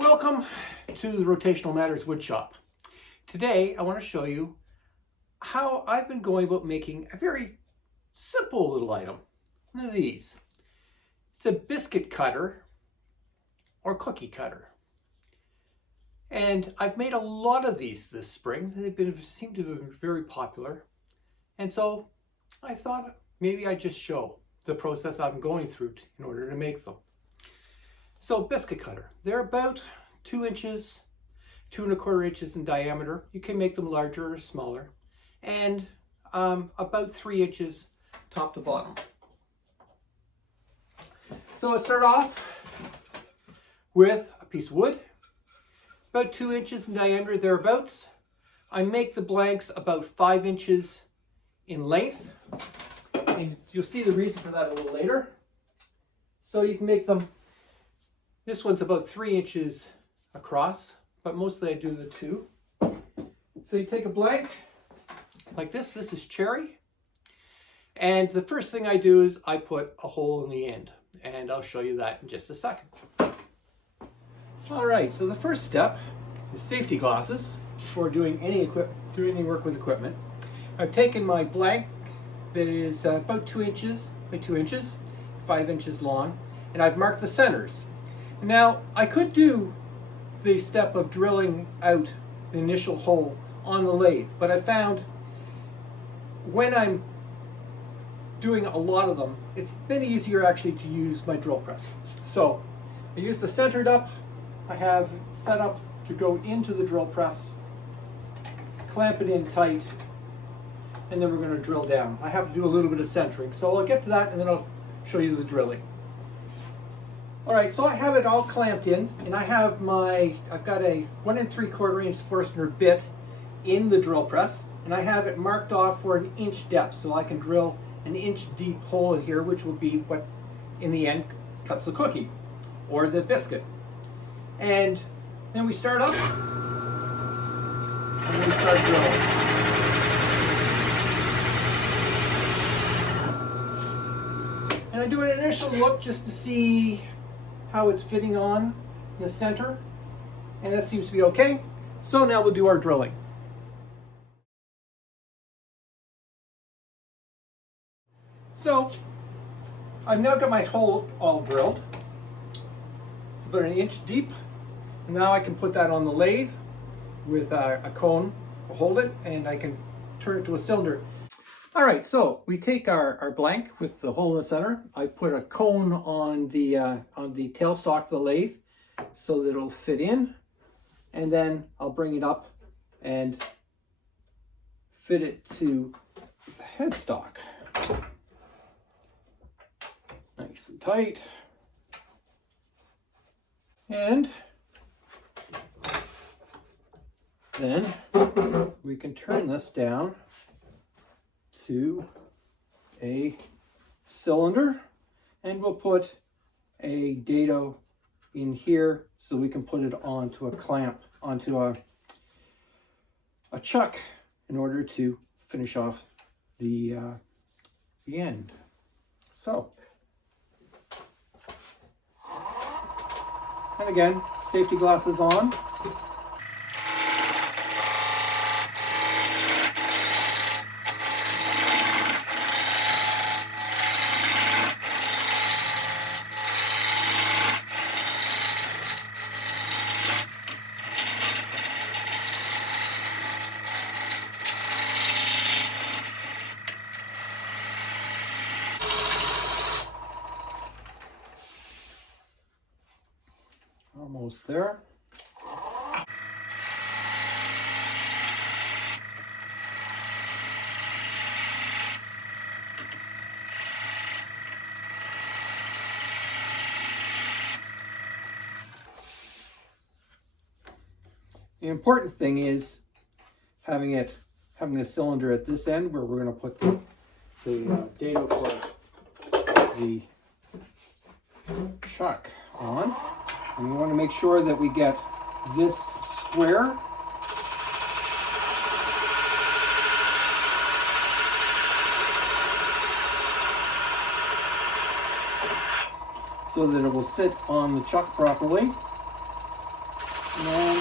Welcome to the Rotational Matters Woodshop. Today I want to show you how I've been going about making a very simple little item. One of these. It's a biscuit cutter or cookie cutter. And I've made a lot of these this spring. They've seem to have been very popular. And so I thought maybe I'd just show the process I'm going through in order to make them. So biscuit cutter, they're about 2 inches, 2 1/4 inches in diameter. You can make them larger or smaller, and about 3 inches top to bottom. So let's start off with a piece of wood, about 2 inches in diameter thereabouts. I make the blanks about 5 inches in length, and you'll see the reason for that a little later. So you can make them. This one's about 3 inches across, but mostly I do the 2. So you take a blank like this. This is cherry. And the first thing I do is I put a hole in the end, and I'll show you that in just a second. All right, so the first step is safety glasses before doing any work with equipment. I've taken my blank that is about 2 inches by 2 inches, 5 inches long, and I've marked the centers. Now, I could do the step of drilling out the initial hole on the lathe, but I found when I'm doing a lot of them, it's been easier actually to use my drill press. So I use the centered up. I have set up to go into the drill press, clamp it in tight, and then we're going to drill down. I have to do a little bit of centering, so I'll get to that and then I'll show you the drilling. All right, so I have it all clamped in, and I've got a 1 3/4 inch Forstner bit in the drill press, and I have it marked off for an inch depth, so I can drill an inch deep hole in here, which will be what in the end cuts the cookie or the biscuit. And then we start up, and then we start drilling. And I do an initial look just to see how it's fitting on in the center, and that seems to be okay. So now we'll do our drilling. So I've now got my hole all drilled. It's about an inch deep, and now I can put that on the lathe with a cone to hold it, and I can turn it to a cylinder. All right, so we take our blank with the hole in the center. I put a cone on the tailstock of the lathe so that it'll fit in, and then I'll bring it up and fit it to the headstock. Nice and tight. And then we can turn this down to a cylinder, and we'll put a dado in here so we can put it onto a clamp, onto a chuck in order to finish off the end. So, and again, safety glasses on. Almost there. The important thing is having the cylinder at this end where we're going to put the dado for the chuck on. And we want to make sure that we get this square. So that it will sit on the chuck properly. And then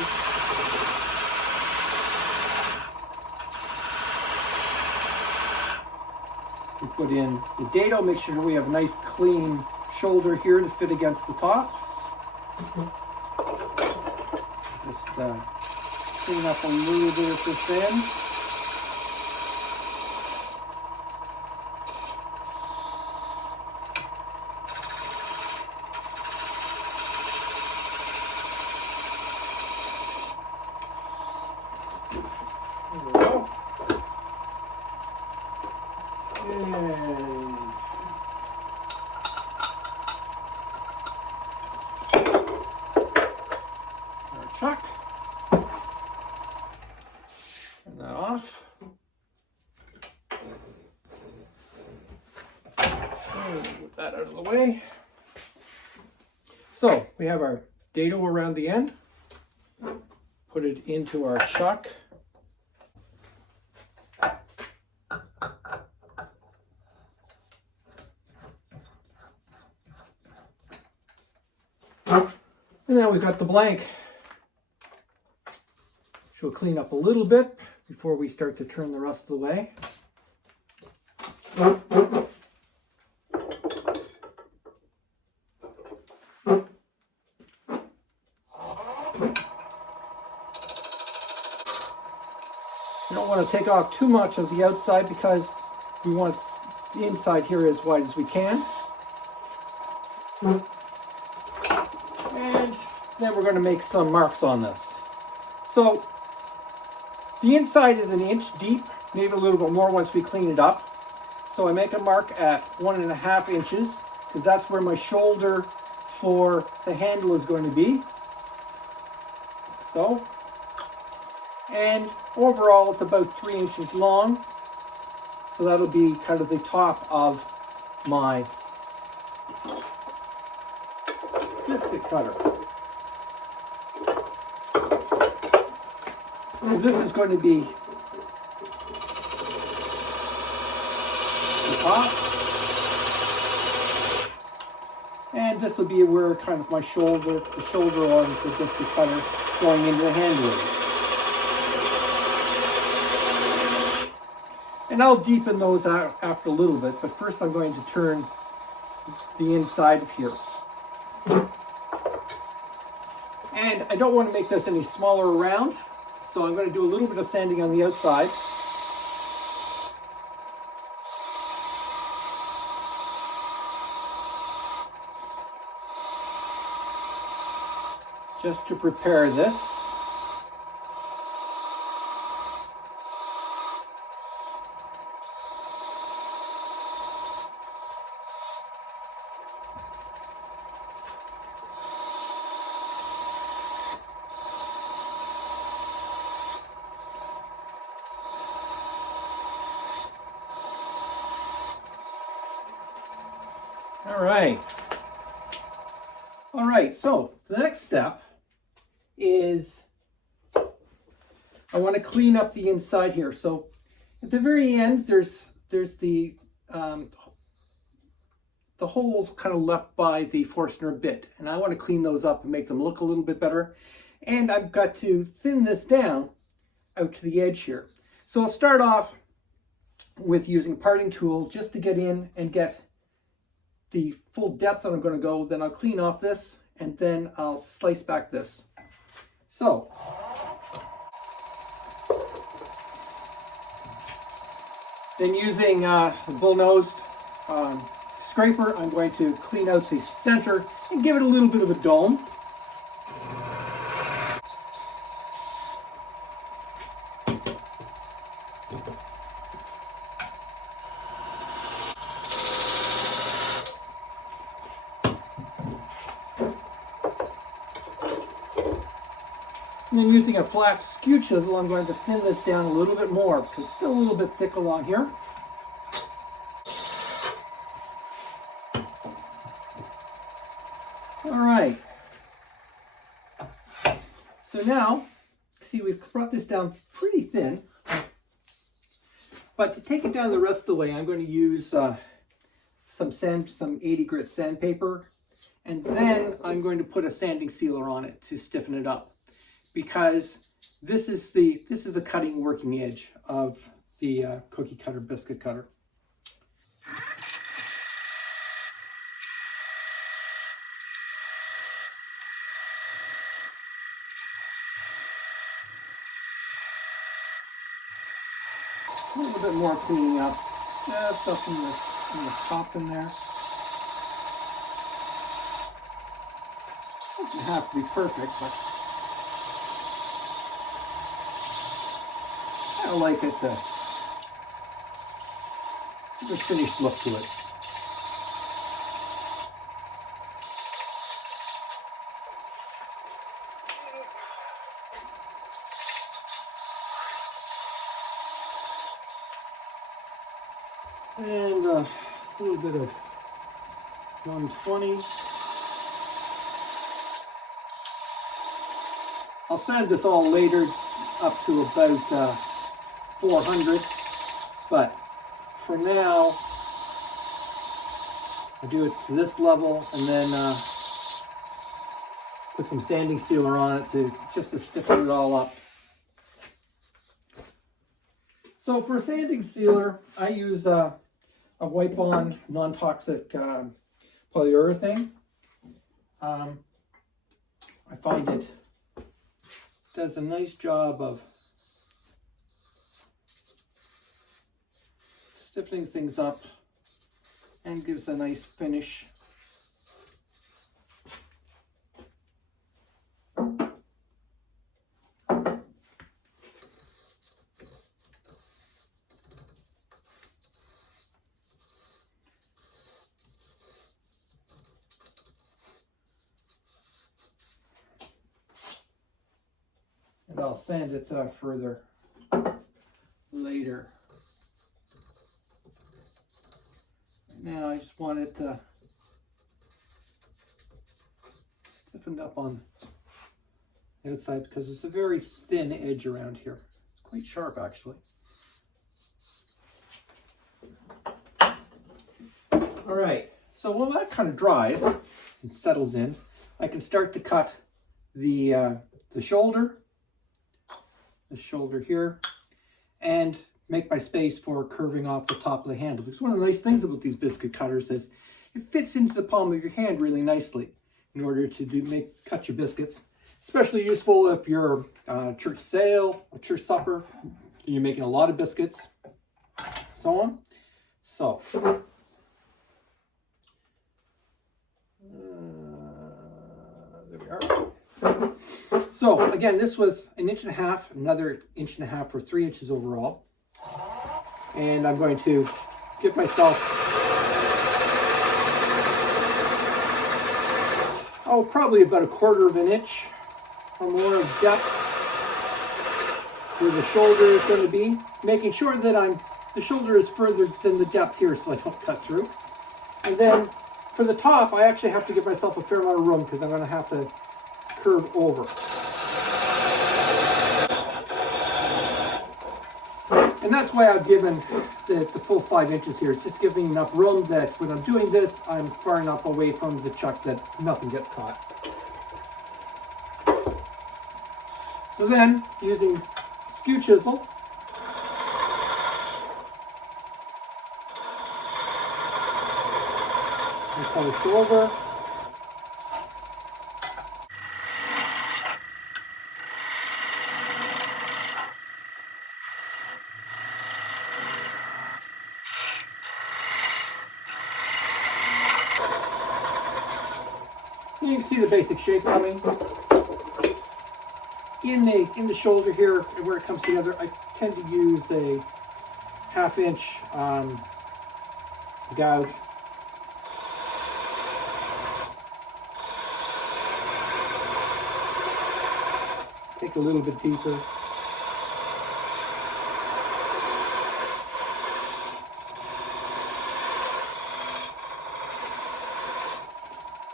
we put in the dado, make sure we have a nice clean shoulder here to fit against the top. Just clean up a little bit at this end. There we go. And our chuck. Turn that off. Move that out of the way. So we have our dado around the end. Put it into our chuck. And now we've got the blank, which we'll clean up a little bit before we start to turn the rest of the way. You don't want to take off too much of the outside because we want the inside here as wide as we can. And then we're going to make some marks on this. So the inside is an inch deep, maybe a little bit more once we clean it up. So I make a mark at 1.5 inches because that's where my shoulder for the handle is going to be. So, and overall it's about 3 inches long. So that'll be kind of the top of my biscuit cutter. So this is going to be the top. And this will be where kind of my shoulder, the shoulder arm of the biscuit cutter going into the handle. And I'll deepen those out after a little bit, but first I'm going to turn the inside of here. And I don't want to make this any smaller around, so I'm going to do a little bit of sanding on the outside. Just to prepare this. All right, so the next step is I want to clean up the inside here. So at the very end, there's the holes kind of left by the Forstner bit, and I want to clean those up and make them look a little bit better. And I've got to thin this down out to the edge here. So I'll start off with using parting tool just to get in and get the full depth that I'm going to go. Then I'll clean off this and then I'll slice back this. So then using the bull-nosed scraper, I'm going to clean out the center and give it a little bit of a dome. And then using a flat skew chisel, I'm going to thin this down a little bit more because it's still a little bit thick along here. All right. So now, see, we've brought this down pretty thin. But to take it down the rest of the way, I'm going to use some 80 grit sandpaper, and then I'm going to put a sanding sealer on it to stiffen it up. because this is the cutting working edge of the cookie cutter biscuit cutter. A little bit more cleaning up, just up in the top in there. Doesn't have to be perfect, but I like it to give a finished look to it. And a little bit of 120. I'll sand this all later up to about 400, but for now, I do it to this level and then put some sanding sealer on it just to stiffen it all up. So for sanding sealer, I use a wipe-on non-toxic polyurethane. I find it does a nice job of stiffening things up and gives a nice finish. And I'll sand it further later. Now I just want it stiffened up on the outside because it's a very thin edge around here. It's quite sharp actually. All right, so when that kind of dries and settles in, I can start to cut the shoulder here, and make my space for curving off the top of the handle. Because one of the nice things about these biscuit cutters is it fits into the palm of your hand really nicely in order to cut your biscuits. Especially useful if you're church sale, a church supper, you're making a lot of biscuits, so on. So, there we are. So again, this was 1.5 inches, another 1.5 inches for 3 inches overall. And I'm going to give myself, probably about 1/4 inch or more of depth where the shoulder is going to be, making sure that the shoulder is further than the depth here so I don't cut through. And then for the top, I actually have to give myself a fair amount of room because I'm going to have to curve over. And that's why I've given the full 5 inches here. It's just giving enough room that when I'm doing this, I'm far enough away from the chuck that nothing gets caught. So then, using skew chisel, I polish over. You can see the basic shape coming. In the shoulder here, where it comes together, I tend to use a 1/2 inch gouge. Take a little bit deeper.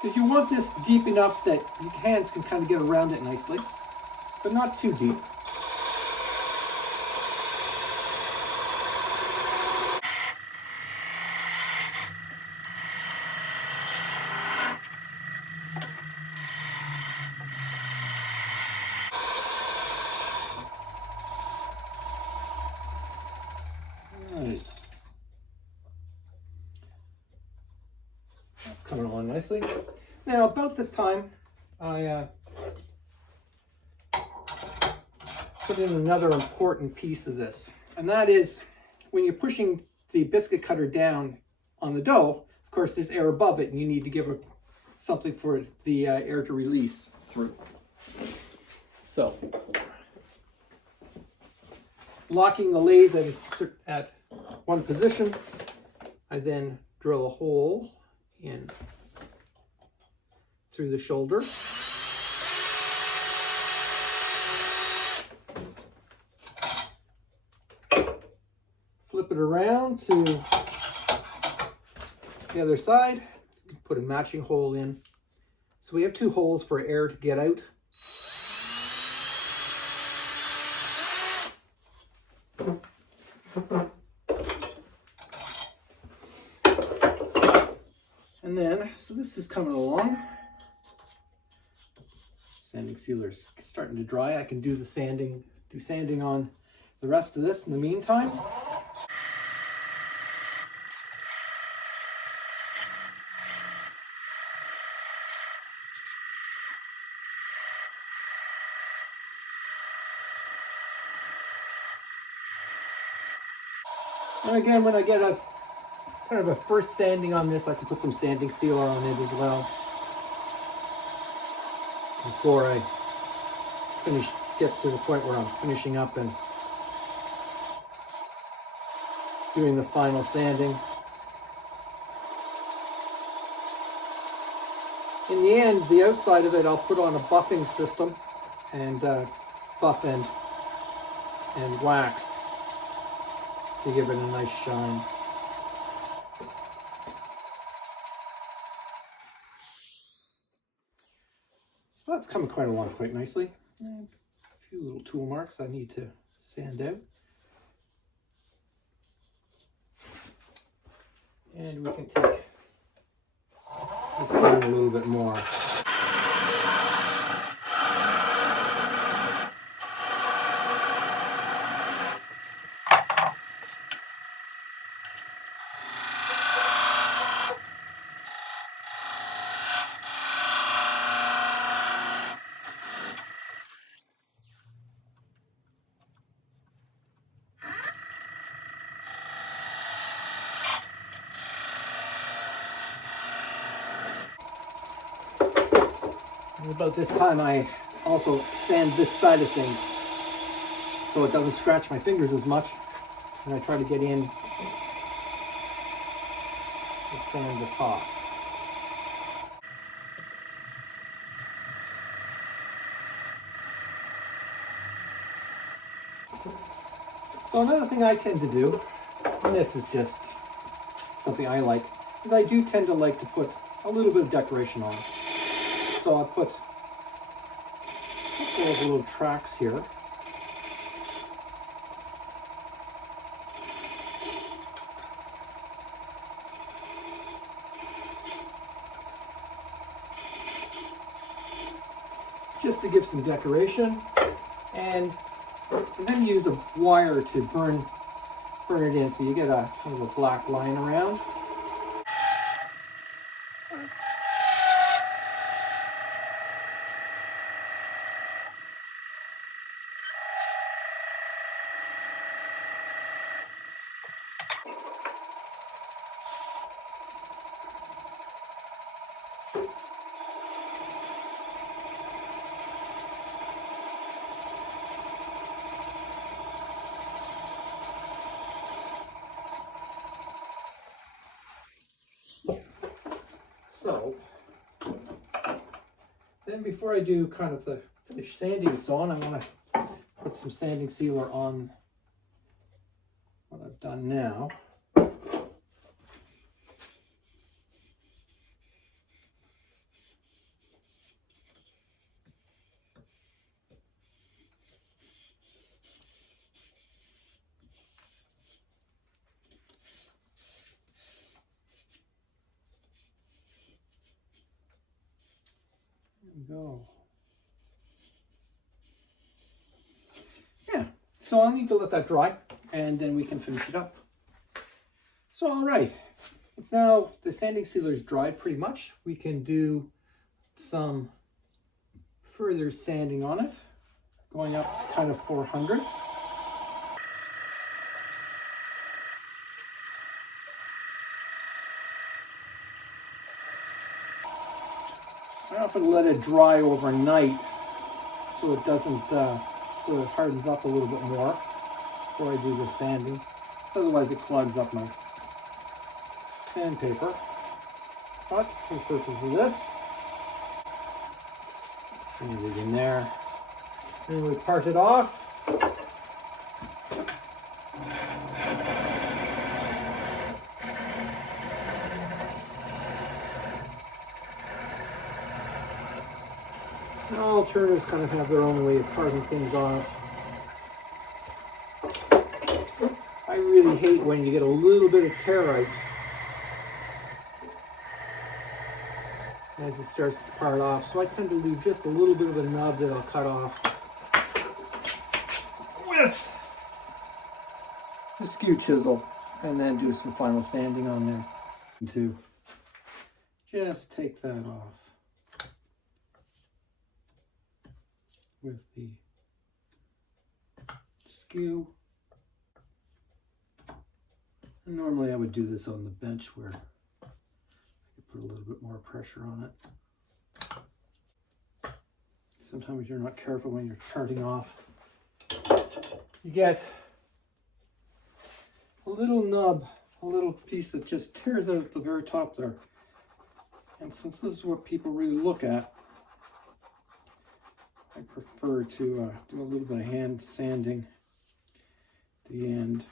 Because you want this deep enough that your hands can kind of get around it nicely, but not too deep. nicely. Now about this time, I put in another important piece of this, and that is when you're pushing the biscuit cutter down on the dough, of course there's air above it and you need to give it something for the air to release through. So, locking the lathe at one position, I then drill a hole in through the shoulder. Flip it around to the other side. Put a matching hole in. So we have two holes for air to get out. And then, so this is coming along. Sanding sealer's starting to dry. I can do sanding on the rest of this in the meantime. And again, when I get a kind of a first sanding on this, I can put some sanding sealer on it as well before I get to the point where I'm finishing up and doing the final sanding. In the end, the outside of it, I'll put on a buffing system and buff and wax to give it a nice shine. So that's coming quite along quite nicely. And a few little tool marks I need to sand out. And we can take this down a little bit more. And about this time, I also sand this side of things so it doesn't scratch my fingers as much. And I try to get in and sand the top. So another thing I tend to do, and this is just something I like, is I do tend to like to put a little bit of decoration on it. So I put a couple of little tracks here. Just to give some decoration, and then use a wire to burn it in so you get a kind of a black line around. So, then before I do kind of the finished sanding and so on, I want to put some sanding sealer on what I've done now. Go. Yeah, so I'll need to let that dry and then we can finish it up. So all right, It's now, the sanding sealer is dried pretty much. We can do some further sanding on it, going up kind of 400. I often let it dry overnight so it doesn't, so it hardens up a little bit more before I do the sanding. Otherwise it clogs up my sandpaper. But for the purpose of this, sand it in there. Then we part it off. And all turners kind of have their own way of parting things off. I really hate when you get a little bit of tearite as it starts to part off, so I tend to leave just a little bit of a nub that I'll cut off with the skew chisel, and then do some final sanding on there to just take that off with the skew. And normally I would do this on the bench where I could put a little bit more pressure on it. Sometimes you're not careful when you're carting off. You get a little nub, a little piece that just tears out at the very top there. And since this is what people really look at, I prefer to do a little bit of hand sanding at the end.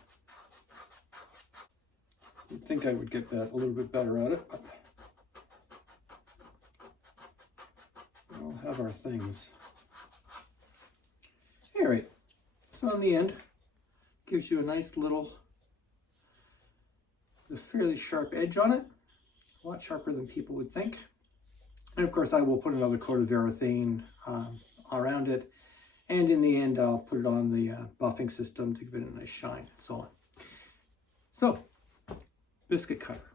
You'd think I would get that a little bit better at it, but we'll have our things. Anyway, so in the end, gives you a nice little, a fairly sharp edge on it, a lot sharper than people would think. And of course I will put another coat of urethane around it, and in the end I'll put it on the buffing system to give it a nice shine and so on. So, biscuit cutter.